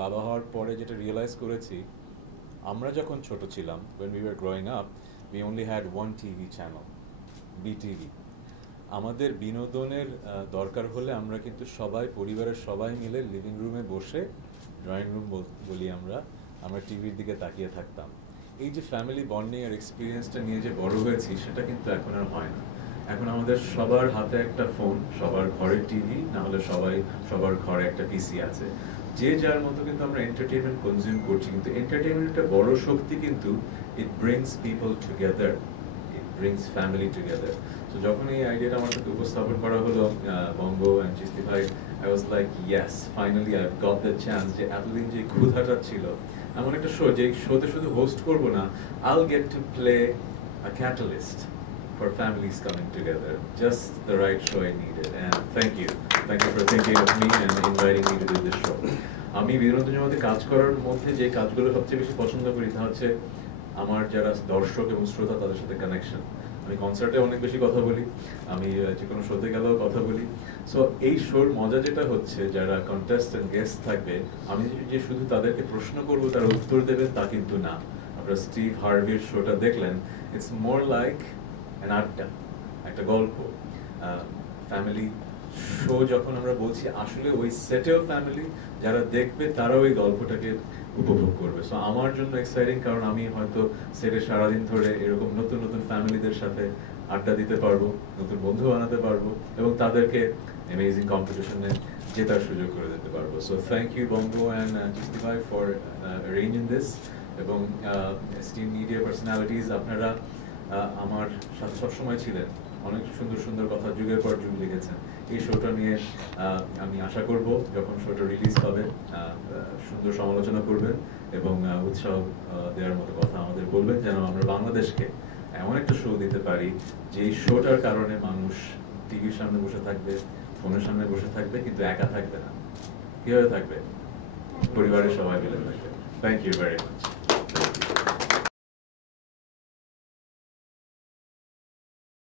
বাবা হওয়ার পরে যেটা রিয়েলাইজ করেছি, আমরা যখন ছোট ছিলাম, when we were growing up, we only had one TV channel, BTV. আমাদের বিনোদনের দরকার হলে আমরা কিন্তু সবাই, পরিবারের সবাই মিলে লিভিং রুমে বসে, ড্রয়িং রুম বলি আমরা টিভির দিকে তাকিয়ে থাকতাম। এই যে ফ্যামিলি বন্ডিং আর এক্সপিরিয়েন্সটা নিয়ে যে বড় হয়েছি, সেটা কিন্তু এখন আর হয় না। এখন আমাদের সবার হাতে একটা ফোন, সবার ঘরে টিভি, না হলে সবার ঘরে একটা পিসি আছে। যে যার মতো কিন্তু আমরা এন্টারটেইনমেন্ট কনজিউম করছি, কিন্তু এন্টারটেইনমেন্ট একটা বড় শক্তি কিন্তু ইট ব্রিংস পিপল টুগেদার, ইট ব্রিংস ফ্যামিলি টুগেদার। তো যখন এই আইডিয়াটা আমার সাথে উপস্থাপন করা হলো বঙ্গ অ্যান্ড চিস্তি ভাই, I was like yes, finally I got the chance. যে এতদিন যে ক্ষুধাটা ছিল, এমন একটা শো, যে শোতে শুধু হোস্ট করবো না, I'll get to play a catalyst for families coming together. Just the right show I needed. And thank you for thinking of me and inviting me to do this show. আমি বিনোদন জগতে কাজ করার মধ্যে যে কাজগুলো সবচেয়ে বেশি পছন্দ করি, তা হচ্ছে আমার যারা দর্শক এবং শ্রোতা, তাদের সাথে কানেকশন। আমি কনসার্টে অনেক বেশি কথা বলি, আমি যে কোনো শোতে গেলেও কথা বলি। সো এই শোর মজা যেটা হচ্ছে, যারা কন্টেস্টেন্ট গেস্ট থাকবে, আমি যে শুধু তাদেরকে প্রশ্ন করবো, তারা উত্তর দেবেন, তা কিন্তু না। আপনারা স্টিভ হার্ভির শোটা দেখলেন, ইটস মোর লাইক অ্যান আড্ডা, একটা গল্প। ফ্যামিলি শো যখন আমরা বলছি, আসলে ওই সেটেও ফ্যামিলি যারা দেখবে, তারাও ওই গল্পটাকে উপভোগ করবে। সো আমার জন্য এক্সাইটিং, কারণ আমি হয়তো সেটে সারাদিন ধরে এরকম নতুন নতুন ফ্যামিলিদের সাথে আড্ডা দিতে পারবো, নতুন বন্ধু বানাতে পারবো, এবং তাদেরকে অ্যামেজিং কম্পিটিশনে জেতার সুযোগ করে দিতে পারবো। So thank you Bongo and Chishti bhai for arranging this. এবং স্টিম মিডিয়া পার্সোনালিটিস, আপনারা আমার সাথে সবসময় ছিলেন, অনেক সুন্দর সুন্দর কথা যুগের পর যুগ লিখেছেন। এই শোটা নিয়ে আমি আশা করব, যখন শোটা রিলিজ হবে, সুন্দর সমালোচনা করবেন এবং উৎসাহ দেওয়ার মতো কথা আমাদের বলবেন, যেন আমরা বাংলাদেশকে এমন একটা শো দিতে পারি, যে শোটার কারণে মানুষ টিভির সামনে বসে থাকবে, ফোনের সামনে বসে থাকবে, কিন্তু একা থাকবে না। কিভাবে থাকবে? পরিবারের সবাই মিলে থাকবে। Thank you very much.